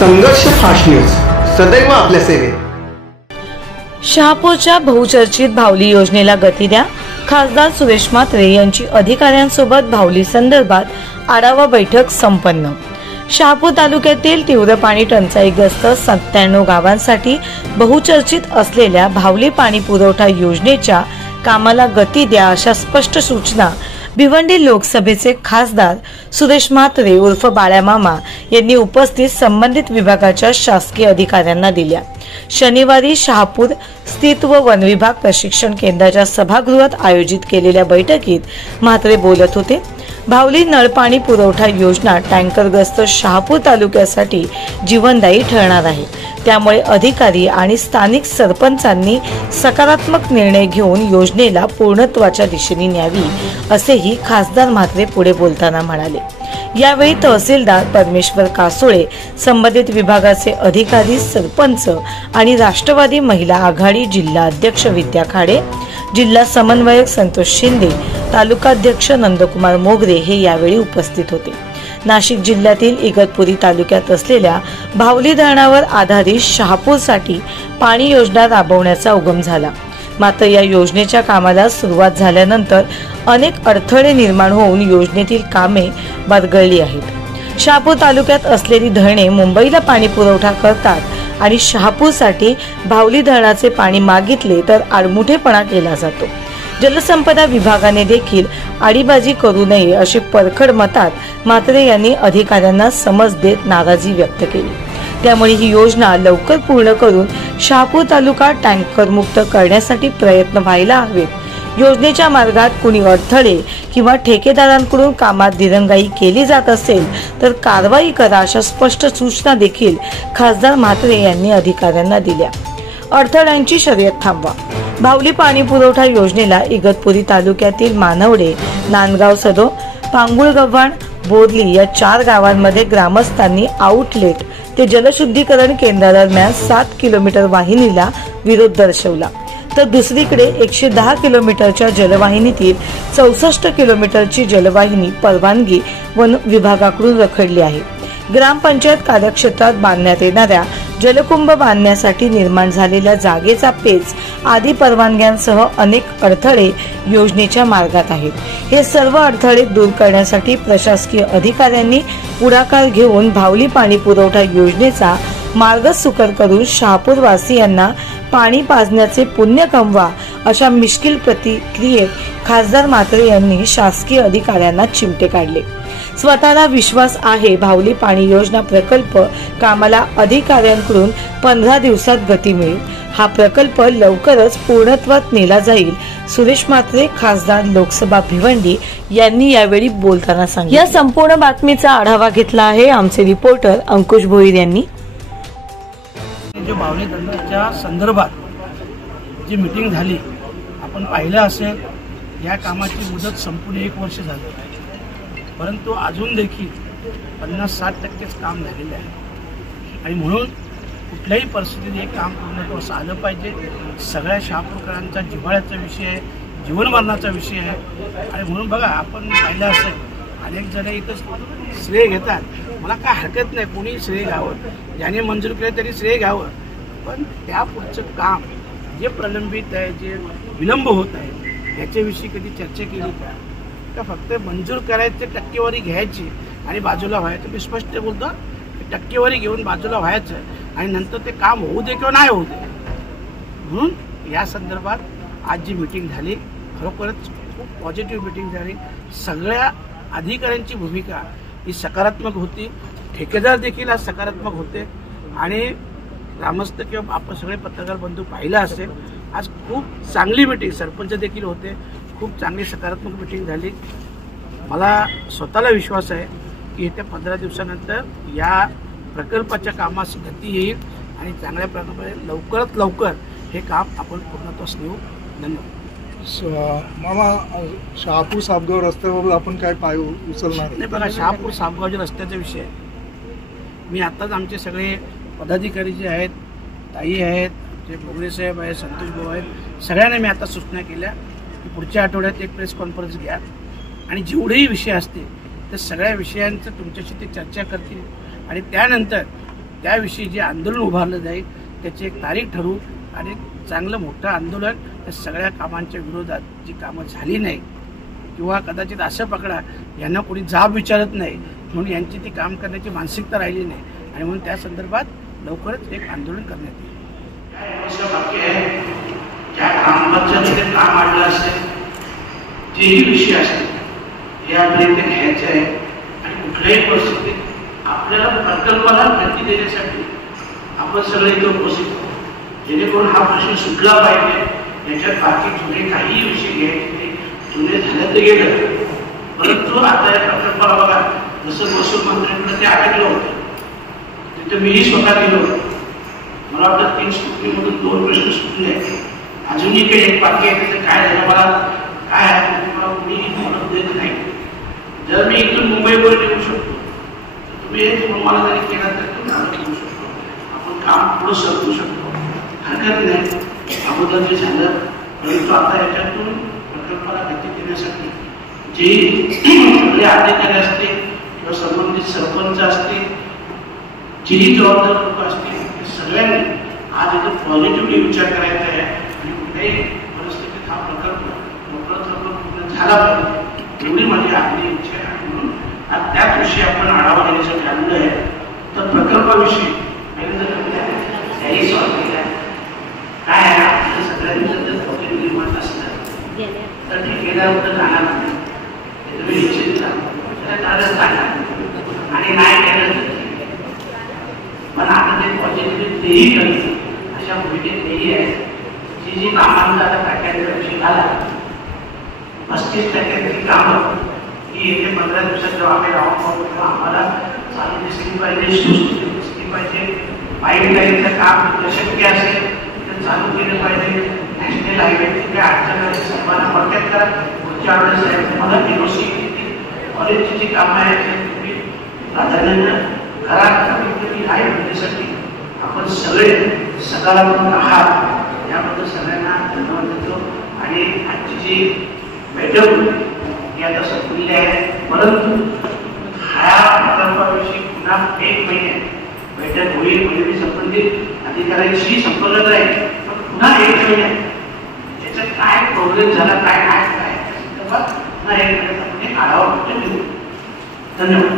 संघर्ष fast news सदैव आपल्या सेवेत। शहापूरच्या बहुचर्चित भावली योजनेला गती द्या। खासदार सुरेश म्हात्रे यांची अधिकाऱ्यांसोबत भावली संदर्भात आढावा बैठक संपन्न। शहापूर तालुक्यातील तीव्र पाणी टंचाईग्रस्त 97 गावांसाठी बहुचर्चित असलेल्या भावली पाणी पुरवठा योजनेच्या कामाला गती द्या अशा स्पष्ट सूचना भिवंडी लोकसभेचे खासदार सुरेश म्हात्रे उर्फ बाळ्या मामा यांनी उपस्थित संबंधित विभागाच्या शासकीय अधिकाऱ्यांना दिल्या। शनिवारी शहापूर स्थित व वन विभाग प्रशिक्षण केंद्राच्या सभागृहात आयोजित केलेल्या बैठकीत म्हात्रे बोलत होते। भावली नळपाणी पुरवठा योजना टँकरग्रस्त शहापूर तालुक्यासाठी जीवनदायी ठरणार आहे। त्यामुळे अधिकारी आणि स्थानिक सरपंचांनी सकारात्मक निर्णय घेऊन योजनेला पूर्णत्वाच्या दिशेने न्यावी असेही खासदार म्हात्रे पुढे बोलताना म्हणाले। यावेळी तहसीलदार परमेश्वर कासोळे, संबंधित विभागाचे अधिकारी, सरपंच आणि राष्ट्रवादी महिला आघाडी जिल्हा अध्यक्ष विद्या खाडे, जिल्हा समन्वयक संतोष शिंदे, तालुकाध्यक्ष नंदकुमार मोगरे हे यावेळी उपस्थित होते। नाशिक जिल्ह्यातील इगतपुरी तालुक्यात असलेल्या भावली धरणावर आधारित शहापूरसाठी पाणी योजना राबवण्याचा उगम झाला। मात्र या योजनेच्या कामाला सुरुवात झाल्यानंतर अनेक अडथळे निर्माण होऊन योजनेतील कामे बारगळली आहेत। शहापूर तालुक्यात असलेली धरणे मुंबईला पाणी पुरवठा करतात आणि शहापूरसाठी भावली धरणाचे पाणी मागितले तर आडमुठेपणा केला जातो। जलसंपदा विभागाने देखील आडीबाजी करू नये अशी परखड मतात म्हात्रे यांनी अधिकाऱ्यांना समज देत नाराजी व्यक्त केली। त्यामुळे ही योजना लवकर पूर्ण करून शहापूर तालुका टँकर मुक्त करण्यासाठी प्रयत्न व्हायला हवेत। योजनेच्या मार्गात कुणी अडथळे किंवा ठेकेदारांकडून कामात दिरंगाई केली जात असेल तर कारवाई करा अशा स्पष्ट सूचना देखील खासदार म्हात्रे यांनी अधिकाऱ्यांना दिल्या। अडथळ्यांची शर्यत थांबवा। भावली पाणी पुरवठा योजनेला इगतपुरी तालुक्यातील मानवडे, नांदगाव सदो, पांगुळगव्हाण, बोरली या 4 गावांमध्ये ग्रामस्थांनी आउटलेट ते जलशुद्धीकरण केंद्रादरम्यान 7 किलोमीटर वाहिनीला विरोध दर्शवला। तर दुसरीकडे 110 किलोमीटरच्या जलवाहिनीतील 64 किलोमीटरची जलवाहिनी परवानगी वन विभागाकडून रखडली आहे। ग्रामपंचायत कार्यक्षेत्रात बांधण्यात येणाऱ्या जलकुंभ बांधण्यासाठी निर्माण झालेल्या जागेचा पेच आदी परवानग्यांसह अनेक अडथळे योजनेच्या मार्गात आहेत। हे सर्व अडथळे दूर करण्यासाठी प्रशासकीय अधिकाऱ्यांनी पुढाकार घेऊन भावली पाणी पुरवठा योजनेचा मार्ग सुकर करून शहापूर वासियांना पाणी पाजण्याचे पुण्य कमवा अशा मिश्किल प्रतिक्रियेत खासदार म्हात्रे यांनी शासकीय अधिकाऱ्यांना चिमटे काढले। स्वतःला विश्वास आहे भावली पाणी योजना प्रकल्प कामाला अधिकाऱ्यांकडून 15 दिवसात गती मिळेल। हा प्रकल्प लवकरच पूर्णत्वात नेला जाईल। सुरेश म्हात्रे, खासदार लोकसभा भिवंडी यांनी यावेळी बोलताना सांगितले। या संपूर्ण बातमीचा आढावा घेतला आहे आमचे रिपोर्टर अंकुश भोईर यांनी। भावली धरणाच्या संदर्भात जी मीटिंग झाली आपण पाहिलं असेल, या कामाची मुदत संपूर्ण 1 वर्ष झालं, परंतु अजून देखील 50-60% काम झालेले आहे आणि म्हणून कुठल्याही परिस्थितीत हे काम पूर्णत्वास आलं पाहिजे। सगळ्या शहापूरकरांचा जिव्हाळ्याचा विषय आहे, जीवनमरणाचा विषय आहे आणि म्हणून बघा आपण पाहिलं असेल अनेक जण इथं श्रेय घेतात। मला काय हरकत नाही, कोणी श्रेय घ्यावं, ज्याने मंजूर केलं त्यांनी श्रेय घ्यावं, पण त्या पुढचं काम जे प्रलंबित आहे, जे विलंब होत आहे याच्याविषयी कधी चर्चा केली का फक्त मंजूर करायचे, टक्केवारी घ्यायची आणि बाजूला व्हायचं। मी स्पष्ट बोलतो, टक्केवारी घेऊन बाजूला व्हायचं आणि नंतर ते काम होऊ दे किंवा नाही होऊ दे। म्हणून या संदर्भात आज जी मीटिंग झाली खरोखरच खूप पॉझिटिव्ह मीटिंग झाली। सगळ्या अधिकाऱ्यांची भूमिका ही सकारात्मक होती, ठेकेदार देखील आज सकारात्मक होते आणि ग्रामस्थ किंवा आपण सगळे पत्रकार बंधू पाहिलं असेल, आज खूप चांगली मीटिंग, सरपंच देखील होते, खूप चांगली सकारात्मक मीटिंग झाली। मला स्वतःला विश्वास आहे की येत्या 15 दिवसानंतर या प्रकल्पाच्या कामास गती येईल आणि चांगल्या प्रकारे लवकरात लवकर हे काम आपण पूर्णत्वास नेऊ। धन्यवाद। मामा, शहापूर सापगाव रस्त्याबाबत आपण काय पाय उचलणार? नाही बघा, शहापूर सापगावच्या रस्त्याचा विषय मी आत्ताच आमचे सगळे पदाधिकारी जे आहेत, ताई आहेत, जे मोगरे साहेब आहेत, संतोष भाऊ आहेत, सगळ्यांना मी आता सूचना केल्या की पुढच्या आठवड्यात एक प्रेस कॉन्फरन्स घ्या आणि जेवढेही विषय असतील त्या सगळ्या विषयांचं तुमच्याशी ते चर्चा करतील आणि त्यानंतर त्याविषयी जे आंदोलन उभारलं जाईल त्याची एक तारीख ठरवू आणि चांगलं मोठं आंदोलन या सगळ्या कामांच्या विरोधात जी कामं झाली नाही किंवा कदाचित असं पकडा यांना कोणी जाब विचारत नाही म्हणून यांची ती काम करण्याची मानसिकता राहिली नाही आणि म्हणून त्या संदर्भात लवकरच एक आंदोलन करण्यात येईल. बाकी आहे ज्या कामाच्या तिथे काम आणलं असेल जेही विषय असेल हे आपल्याला घ्यायचे आहे आणि कुठल्याही परिस्थितीत आपल्याला प्रकल्पाला गती देण्यासाठी आपण सगळे इथं उपस्थित आहोत जेणेकरून हा प्रश्न सुटला पाहिजे. याच्यात बाकी जुने काही विषय घ्यायचे नाही, जुने झालं तर गेलं. परंतु आता या प्रकल्पाला बघा जसं महसूल मंत्र्यांकडे ते अटकलं होतं तिथं मीही स्वतः गेलो होतो. मला वाटतं 3 सुट्टीमधून 2 प्रश्न सुटले अजूनही काही एक बाकी आहे त्याचं काय झालं मला काय आहे मला कुणीही मदत देत नाही. जर मी इथून मुंबईवर येऊ शकतो तर तुम्ही हे मला जरी केलं तर तुम्ही आलं करू शकतो. आपण काम पुढं सरकू शकतो, हरकत नाही. अगोदर जे झालं परंतु आता याच्यातून प्रकल्पाला गती देण्यासाठी जे सगळे अधिकारी असतील किंवा संबंधित सरपंच असतील जेही जबाबदार लोक असतील ते सगळ्यांनी आज इथं पॉझिटिव्हली विचार करायचा आहे आणि कुठल्याही परिस्थितीत हा प्रकल्प लवकरात लवकर पूर्ण झाला पाहिजे एवढी माझी आपली इच्छा आहे. म्हणून आज त्याच विषयी आपण आढावा घेण्यासाठी आलेलो आहे. तर प्रकल्पाविषयी त्याही सॉल्व केला काय आहे आपल्या सगळ्यांनी जर प्रॉब्लेम निर्माण असलं तर ठेकेदार जाणार नाही तुम्ही निश्चित जाणार आणि नाही केलं पण आता ते पॉझिटिव्ह तेही करते अशा भूमिकेत तेही आहे. जी जी कामांचा आता टक्क्यांचा विषय झाला 35% कामं ही येथे 15 दिवसात जेव्हा आम्ही राहून पाहू तेव्हा आम्हाला चालू दिसली पाहिजे, सुस्थिती दिसली पाहिजे. पाईपलाईनचं काम जिथं शक्य असेल तिथं चालू केलं पाहिजे. नॅशनल हायवेची काही अडचण आहे सर्वांना कॉन्टॅक्ट करा. पुढच्या वेळेस साहेब मला POC कॉलेजची जी कामं आहेत तुम्ही प्राधान्यानं करा. काय म्हणण्यासाठी आपण सगळे सकारात्मक आहात याबद्दल सगळ्यांना धन्यवाद देतो. आणि आजची जी बैठक ही आता संपलेली आहे परंतु हा प्रकल्पाविषयी पुन्हा 1 महिन्यात बैठक होईल म्हणजे मी संबंधित अधिकाऱ्यांशी संपर्कात राहील पण पुन्हा 1 महिन्यात त्याच्यात काय प्रोग्रेस झाला काय काय पुन्हा 1 महिन्यात आपण आढावा घेऊ. धन्यवाद.